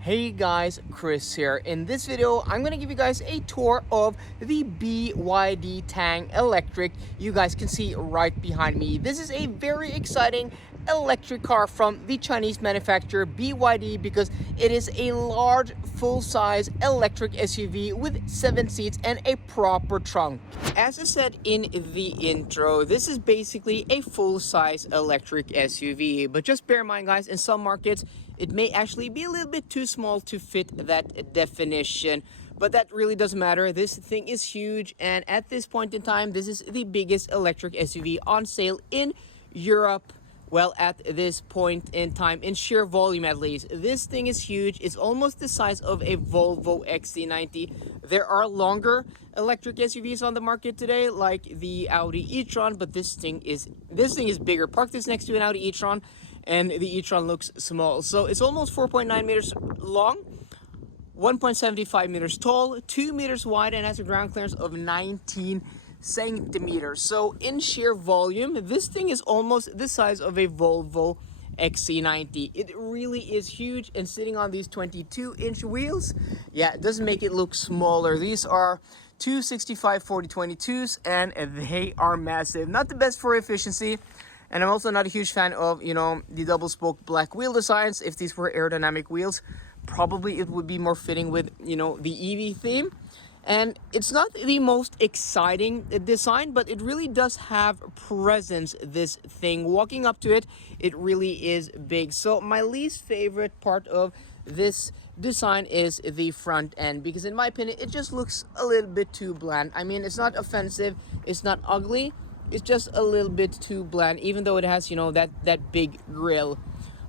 Hey guys, Chris here. In this video, I'm going to give you guys a tour of the BYD Tang Electric. You guys can see right behind me. This is a very exciting electric car from the Chinese manufacturer BYD because it is a large, full-size electric SUV with 7 seats and a proper trunk. As I said in the intro, this is basically a full-size electric SUV. But just bear in mind, guys, in some markets, it may actually be a little bit too small to fit that definition, but that really doesn't matter. This thing is huge, and at this point in time, this is the biggest electric SUV on sale in Europe. Well, at this point in time, in sheer volume at least. This thing is huge. It's almost the size of a Volvo XC90. There are longer electric SUVs on the market today, like the Audi E-Tron, but this thing is bigger. Park this next to an Audi E-Tron, and the E-Tron looks small. So it's almost 4.9 meters long, 1.75 meters tall, 2 meters wide, and has a ground clearance of 19 centimeters. So in sheer volume, this thing is almost the size of a Volvo XC90. It really is huge, and sitting on these 22-inch wheels, yeah, it doesn't make it look smaller. These are 265/40/22s, and they are massive. Not the best for efficiency. And I'm also not a huge fan of, the double spoke black wheel designs. If these were aerodynamic wheels, probably it would be more fitting with, the EV theme. And it's not the most exciting design, but it really does have presence, this thing. Walking up to it, it really is big. So my least favorite part of this design is the front end, because in my opinion, it just looks a little bit too bland. I mean, it's not offensive, it's not ugly, it's just a little bit too bland, even though it has, that big grille.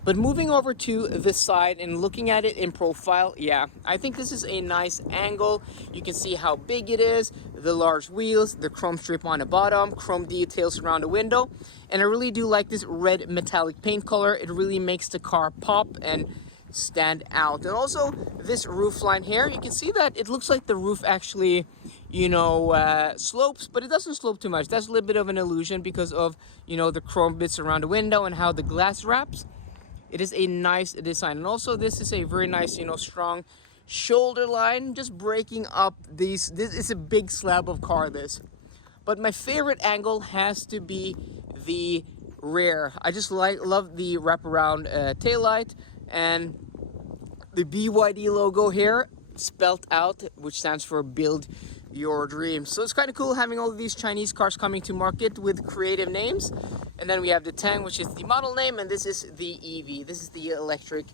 But moving over to the side and looking at it in profile, yeah, I think this is a nice angle. You can see how big it is, the large wheels, the chrome strip on the bottom, chrome details around the window. And I really do like this red metallic paint color. It really makes the car pop and stand out. And also this roof line here, you can see that it looks like the roof actually, slopes, but it doesn't slope too much. That's a little bit of an illusion because of, the chrome bits around the window and how the glass wraps. It is a nice design. And also this is a very nice, strong shoulder line, just breaking up these. This is a big slab of car, this. But my favorite angle has to be the rear. I just love the wraparound taillight and the BYD logo here spelt out, which stands for Build Your Dreams. So it's kind of cool having all of these Chinese cars coming to market with creative names. And then we have the Tang, which is the model name, and this is the EV. This is the electric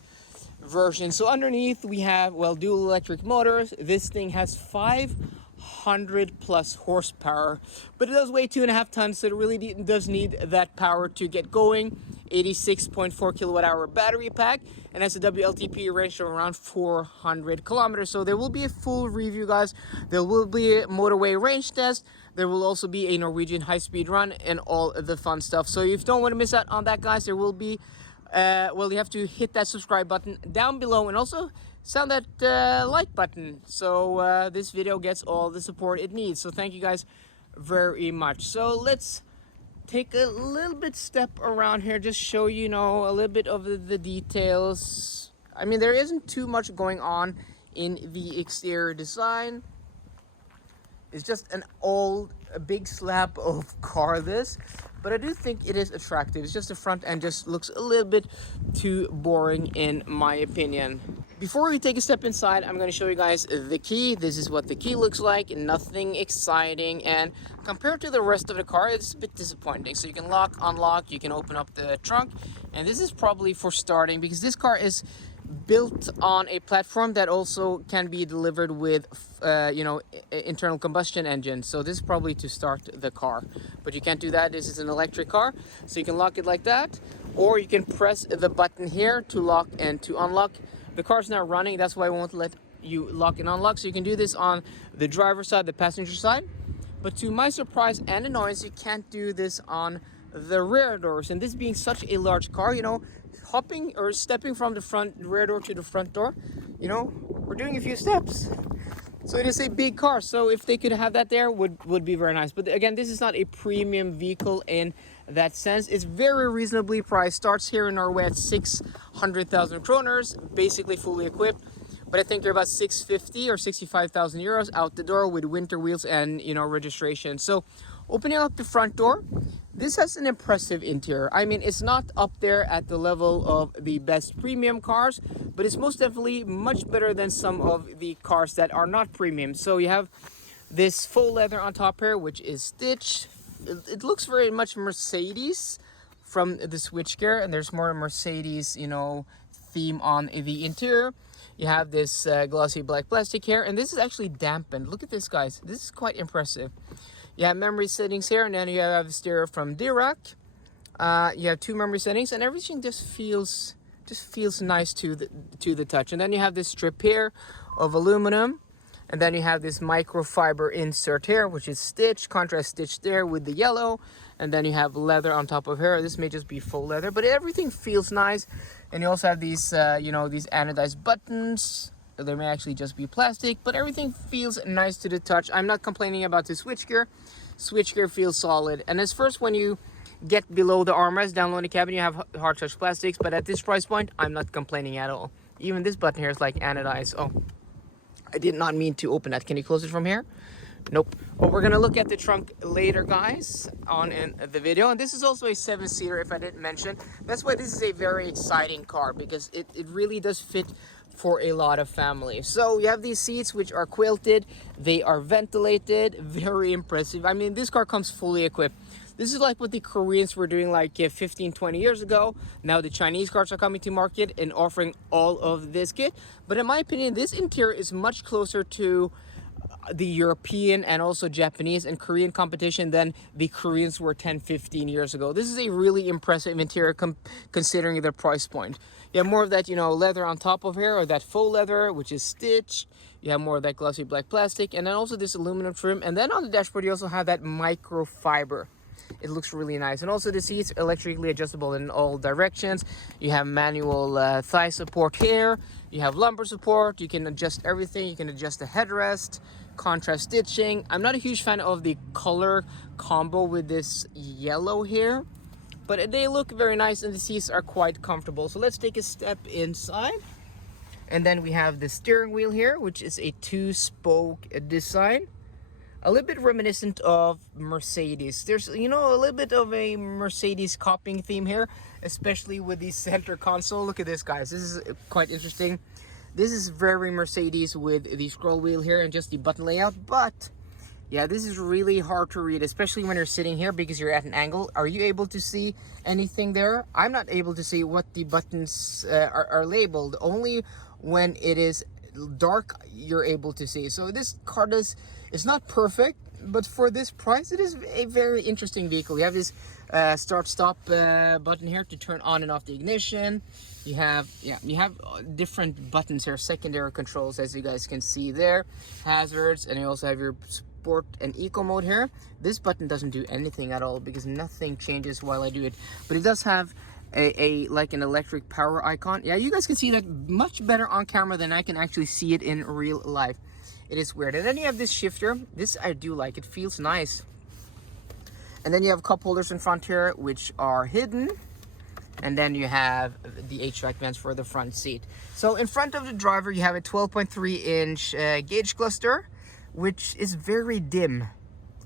version. So underneath we have, dual electric motors. This thing has 500 plus horsepower, but it does weigh 2.5 tons, so it really does need that power to get going. 86.4 kilowatt hour battery pack, and has a WLTP range of around 400 kilometers. So there will be a full review, guys. There will be a motorway range test. There will also be a Norwegian high-speed run and all the fun stuff. So if you don't want to miss out on that, guys, there will be you have to hit that subscribe button down below, and also sound that like button, so this video gets all the support it needs. So thank you guys very much. So let's take a little bit step around here, just show you, a little bit of the details. I mean, there isn't too much going on in the exterior design. It's just a big slab of car, this. But I do think it is attractive. It's just the front end just looks a little bit too boring in my opinion. Before we take a step inside, I'm going to show you guys the key. This is what the key looks like. Nothing exciting. And compared to the rest of the car, it's a bit disappointing. So you can lock, unlock, you can open up the trunk. And this is probably for starting, because this car is built on a platform that also can be delivered with internal combustion engine. So this is probably to start the car, but you can't do that. This is an electric car, so you can lock it like that, or you can press the button here to lock and to unlock. The car's not running, that's why I won't let you lock and unlock. So you can do this on the driver's side, the passenger side, but to my surprise and annoyance, you can't do this on the rear doors. And this being such a large car, hopping or stepping from the rear door to the front door, we're doing a few steps. So it is a big car, so if they could have that there, would be very nice. But again, this is not a premium vehicle in that sense. It's very reasonably priced. Starts here in Norway at 600,000 kroners, basically fully equipped. But I think they're about 650 or 65,000 euros out the door with winter wheels and, you know, registration. So opening up the front door, this has an impressive interior. I mean, it's not up there at the level of the best premium cars, but it's most definitely much better than some of the cars that are not premium. So you have this faux leather on top here, which is stitched. It looks very much Mercedes from the switchgear, and there's more Mercedes, you know, theme on the interior. You have this glossy black plastic here, and this is actually dampened. Look at this, guys. This is quite impressive. You have memory settings here, and then you have the stereo from Dirac. You have 2 memory settings, and everything just feels nice to the touch. And then you have this strip here of aluminum, and then you have this microfiber insert here, which is stitched, contrast stitched there with the yellow. And then you have leather on top of here. This may just be faux leather, but everything feels nice. And you also have these, you know, these anodized buttons. They may actually just be plastic, but everything feels nice to the touch. I'm not complaining about the switchgear. Switchgear feels solid. And as first, when you get below the armrest down low in the cabin, you have hard touch plastics. But at this price point, I'm not complaining at all. Even this button here is like anodized. Oh, I did not mean to open that. Can you close it from here? Nope. Well, we're gonna look at the trunk later, guys, on in the video. And this is also a 7-seater, if I didn't mention. That's why this is a very exciting car, because it really does fit for a lot of families. So you have these seats, which are quilted. They are ventilated. Very impressive. I mean, this car comes fully equipped. This is like what the Koreans were doing like 15, 20 years ago. Now the Chinese cars are coming to market and offering all of this kit. But in my opinion, this interior is much closer to the European and also Japanese and Korean competition than the Koreans were 10, 15 years ago. This is a really impressive interior considering the price point. You have more of that, you know, leather on top of here, or that faux leather, which is stitched. You have more of that glossy black plastic, and then also this aluminum trim. And then on the dashboard, you also have that microfiber. It looks really nice. And also the seats electrically adjustable in all directions. You have manual thigh support here. You have lumbar support. You can adjust everything. You can adjust the headrest, contrast stitching. I'm not a huge fan of the color combo with this yellow here, but they look very nice and the seats are quite comfortable. So let's take a step inside. And then we have the steering wheel here, which is a 2-spoke design. A little bit reminiscent of Mercedes. There's, you know, a little bit of a Mercedes copying theme here, especially with the center console. Look at this, guys. This is quite interesting. This is very Mercedes with the scroll wheel here and just the button layout. But yeah, this is really hard to read, especially when you're sitting here because you're at an angle. Are you able to see anything there? I'm not able to see what the buttons are labeled. Only when it is dark you're able to see. So this car it's not perfect, but for this price it is a very interesting vehicle. You have this start stop button here to turn on and off the ignition. You have different buttons here, secondary controls, as you guys can see there, hazards, and you also have your sport and eco mode here. This button doesn't do anything at all because nothing changes while I do it, but it does have a like an electric power icon. Yeah, you guys can see that much better on camera than I can actually see it in real life. It is weird. And then you have this shifter. This I do like. It feels nice. And then you have cup holders in front here, which are hidden. And then you have the HVAC vents for the front seat. So in front of the driver, you have a 12.3-inch gauge cluster, which is very dim.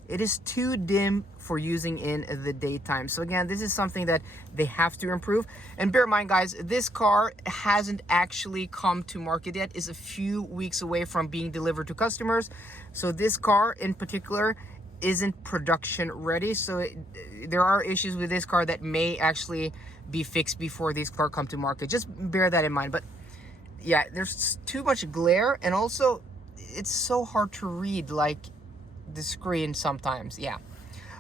It is too dim for using in the daytime. So again, this is something that they have to improve. And bear in mind, guys, this car hasn't actually come to market yet. It's a few weeks away from being delivered to customers. So this car in particular isn't production ready. So there are issues with this car that may actually be fixed before these cars come to market. Just bear that in mind. But yeah, there's too much glare, and also it's so hard to read like the screen sometimes. Yeah,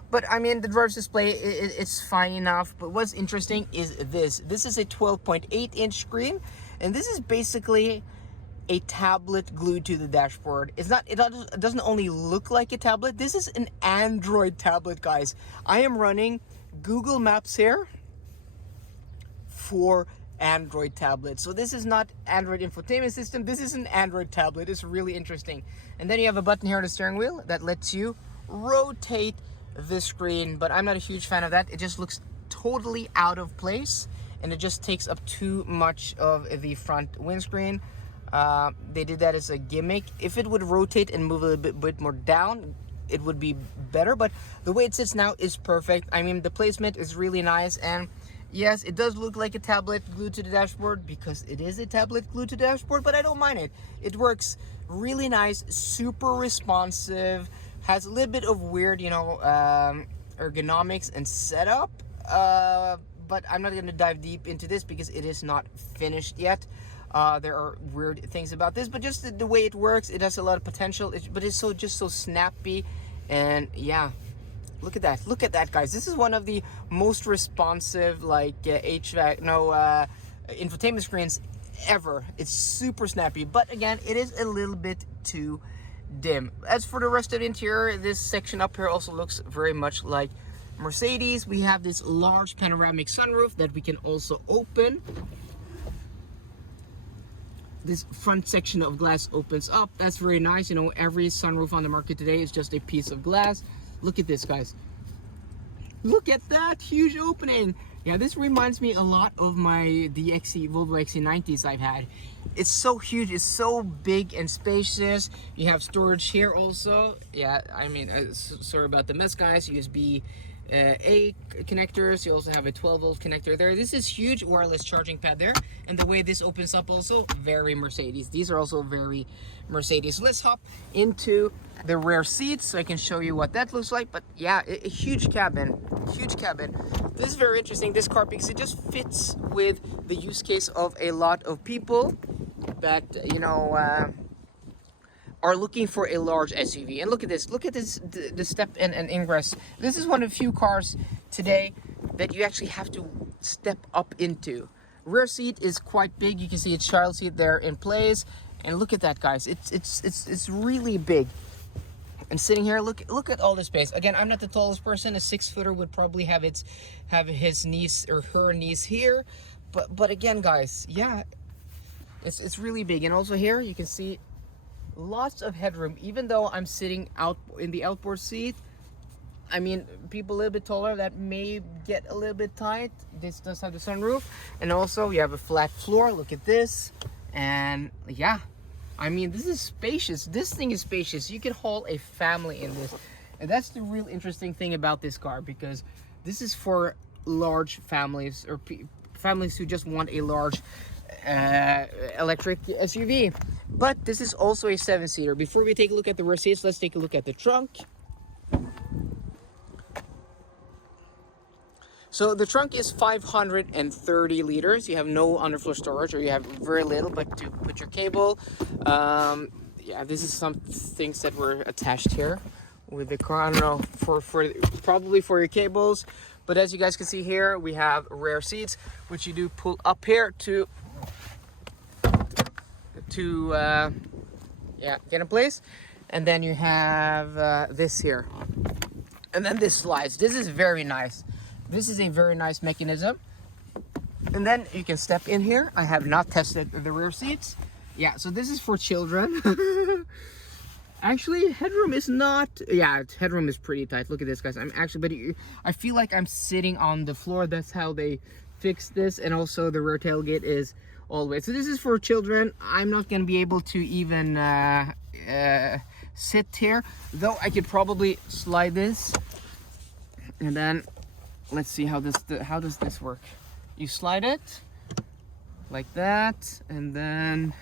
but I mean, the driver's display, it's fine enough. But what's interesting is this is a 12.8-inch screen, and this is basically a tablet glued to the dashboard. It doesn't only look like a tablet. This is an Android tablet, guys. I am running Google Maps here for Android tablet. So this is not Android infotainment system, this is an Android tablet. It's really interesting. And then you have a button here on the steering wheel that lets you rotate the screen, but I'm not a huge fan of that. It just looks totally out of place, and it just takes up too much of the front windscreen. They did that as a gimmick. If it would rotate and move a little bit more down, it would be better, but the way it sits now is perfect. I mean, the placement is really nice, and yes, it does look like a tablet glued to the dashboard because it is a tablet glued to the dashboard, but I don't mind it. It works really nice, super responsive, has a little bit of weird, you know, ergonomics and setup, but I'm not going to dive deep into this because it is not finished yet. There are weird things about this, but just the way it works, it has a lot of potential, but it's just so snappy. And yeah, look at that, guys. This is one of the most responsive, like, infotainment screens ever. It's super snappy, but again, it is a little bit too dim. As for the rest of the interior, this section up here also looks very much like Mercedes. We have this large panoramic sunroof that we can also open. This front section of glass opens up. That's very nice. You know, every sunroof on the market today is just a piece of glass. Look at this, guys. Look at that huge opening. Yeah, this reminds me a lot of the Volvo XC90s I've had. It's so huge, it's so big and spacious. You have storage here also. Yeah, I mean, sorry about the mess, guys. USB A connectors. You also have a 12-volt connector there. This is huge wireless charging pad there, and the way this opens up also very Mercedes. These are also very Mercedes. So let's hop into the rear seats so I can show you what that looks like. But yeah, a huge cabin, huge cabin. This is very interesting, this car, because it just fits with the use case of a lot of people that, you know, are looking for a large SUV. And look at this, the step and ingress. This is one of the few cars today that you actually have to step up into. Rear seat is quite big. You can see its child seat there in place, and look at that, guys. It's really big. And sitting here, look at all the space. Again, I'm not the tallest person. A 6-footer would probably have his knees or her knees here, but again, guys, yeah, it's really big. And also here you can see lots of headroom. Even though I'm sitting out in the outboard seat, I mean, people a little bit taller, that may get a little bit tight. This does have the sunroof, and also you have a flat floor. Look at this, and yeah, I mean, this is spacious. This thing is spacious. You can haul a family in this, and that's the real interesting thing about this car, because this is for large families, or families who just want a large electric SUV. But this is also a 7-seater. Before we take a look at the rear seats, let's take a look at the trunk. So the trunk is 530 liters. You have no underfloor storage, or you have very little, but to put your cable. Yeah, this is some things that were attached here with the car. I don't know, for probably for your cables. But as you guys can see here, we have rear seats, which you do pull up here to yeah, get in place. And then you have this here, and then this slides. This is very nice. This is a very nice mechanism. And then you can step in here. I have not tested the rear seats. Yeah, so this is for children. Actually, headroom is not, yeah, headroom is pretty tight. Look at this, guys. I'm actually, but I feel like I'm sitting on the floor. That's how they fixed this. And also the rear tailgate is all the way. So this is for children. I'm not going to be able to even sit here, though I could probably slide this. And then let's see how does this work. You slide it like that, and then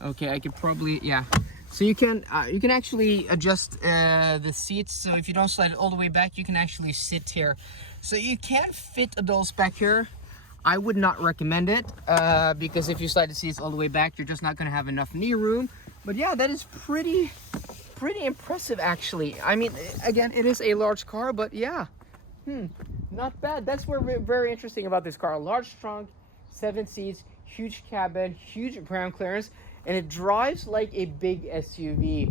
okay, I could probably, yeah. So you can actually adjust the seats. So if you don't slide it all the way back, you can actually sit here. So you can fit adults back here. I would not recommend it because if you slide the seats all the way back, you're just not going to have enough knee room. But yeah, that is pretty impressive, actually. I mean, again, it is a large car, but yeah, not bad. That's what very interesting about this car. Large trunk, 7 seats, huge cabin, huge ground clearance, and it drives like a big SUV.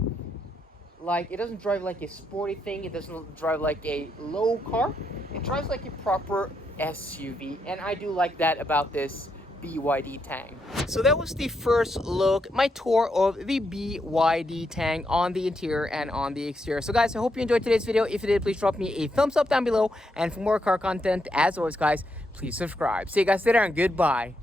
Like, it doesn't drive like a sporty thing. It doesn't drive like a low car. It drives like a proper SUV, and I do like that about this BYD Tang. So that was the first look, my tour of the BYD Tang on the interior and on the exterior. So guys, I hope you enjoyed today's video. If you did, please drop me a thumbs up down below. And for more car content, as always guys, please subscribe. See you guys later and goodbye.